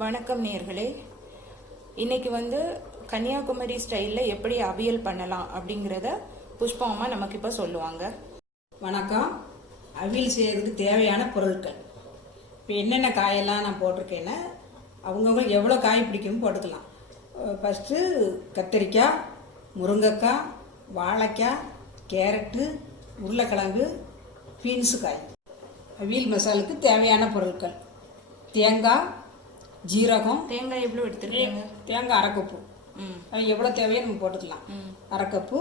வணக்கம் நேயர்களே. இன்னைக்கு கன்னியாகுமரி ஸ்டைலில் எப்படி அவியல் பண்ணலாம் அப்படிங்கிறத புஷ்பம்மா நமக்கு இப்போ சொல்லுவாங்க. வணக்கம். அவியல் செய்யறதுக்கு தேவையான பொருட்கள் இப்போ என்னென்ன காயெல்லாம் நான் போட்டிருக்கேன்னா அவங்கவுங்க எவ்வளோ காய் பிடிக்கும்னு போட்டுக்கலாம். ஃபஸ்ட்டு கத்திரிக்காய், முருங்கைக்காய், வாழைக்காய், கேரட்டு, உருளைக்கிழங்கு, பீன்ஸு காய். அவியல் மசாலுக்கு தேவையான பொருட்கள்: தேங்காய், ஜீரகம். தேங்காய் எவ்வளோ எடுத்துருக்கீங்க? தேங்காய் அரை கப்பு. அது எவ்வளோ தேவையோ நம்ம போட்டுக்கலாம். அரை கப்பு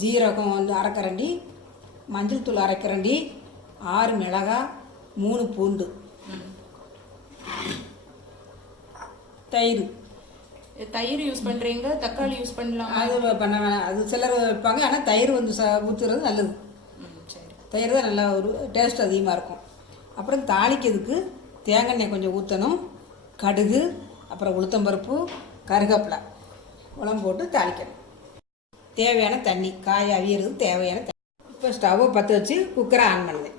ஜீரகம் அரைக்கரண்டி, மஞ்சள் தூள் அரைக்கரண்டி, 6 மிளகாய், 3 பூண்டு, தயிர். தயிர் யூஸ் பண்ணுறீங்க, தக்காளி யூஸ் பண்ணலாம்? அது பண்ண வேணாம், அது சிலர் வைப்பாங்க. ஆனால் தயிர் ஊற்றுறது நல்லது. சரி, தயிர் தான் நல்லா ஒரு டேஸ்ட் அதிகமாக இருக்கும். அப்புறம் தாளிக்கிறதுக்கு தேங்காய் எண்ணெய் கொஞ்சம் ஊற்றணும். கடுகு, அப்புறம் உளுத்தம்பருப்பு, கருவேப்பிலை உரம் போட்டு தாளிக்கணும். தேவையான தண்ணி, காய் அவியறதுக்கு தேவையான தண்ணி. இப்போ ஸ்டவ்வை பற்ற வச்சு குக்கரை ஆன் பண்ணுது.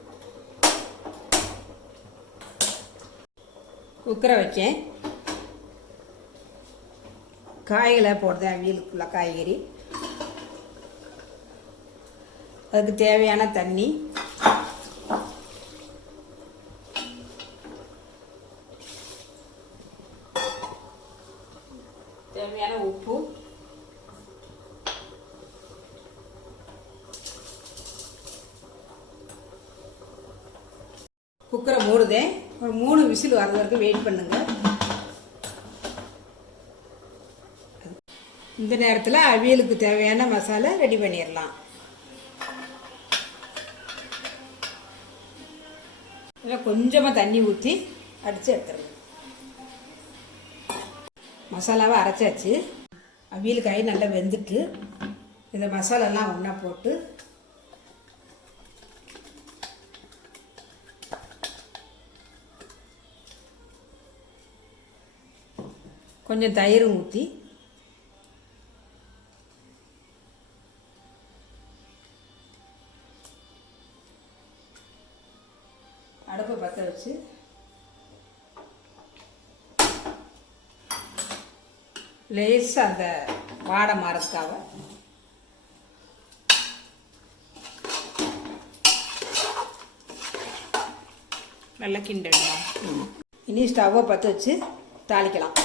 குக்கரை வச்சேன். காய்களை போடுறேன். அவியலுக்குள்ள காய்கறி, அதுக்கு தேவையான தண்ணி, தேவையான உப்பு, குக்கரை மூடுதேன். ஒரு 3 விசில் வர்றது வரைக்கும் வெயிட் பண்ணுங்க. இந்த நேரத்தில் அவியலுக்கு தேவையான மசாலா ரெடி பண்ணிடலாம். கொஞ்சமாக தண்ணி ஊற்றி அடித்து எடுத்துருங்க. மசாலாவை அரைச்சாச்சு. அவியல் காய் நல்லா வெந்துட்டு இந்த மசாலாலாம் ஒன்றா போட்டு கொஞ்சம் தயிர் ஊற்றி அடுப்பை பற்ற வச்சு லேசாக அந்த வாடை மாறதுக்காக நல்லா கிண்டலாம். இனி ஸ்டவ்வை பற்ற வச்சு தாளிக்கலாம்.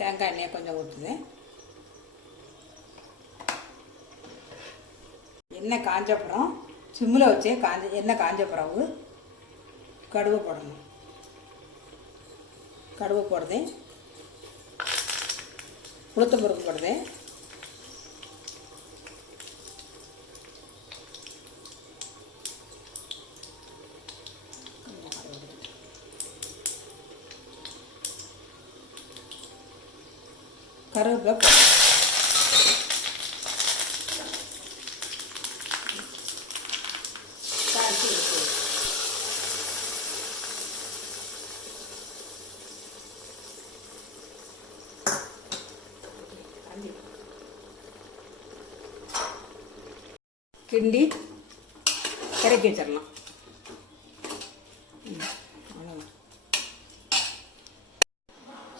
தேங்காய் எண்ணெயை கொஞ்சம் ஊற்றுதேன். எண்ணெய் காஞ்சப்புறம் சிம்மில் வச்சே எண்ணெய் காஞ்ச பிறகு கடுகு போடணும். கடுகு போடுதேன், உளுத்தம்பருப்பு போடுதேன், கருவேப்பிலை போடுறேன். கிண்டி இறக்கி வச்சிடலாம்.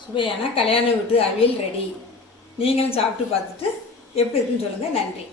சுவையான கல்யாண வீட்டு அவியல் ரெடி. நீங்களும் சாப்பிட்டு பார்த்துட்டு எப்படி இருக்குன்னு சொல்லுங்கள். நன்றி.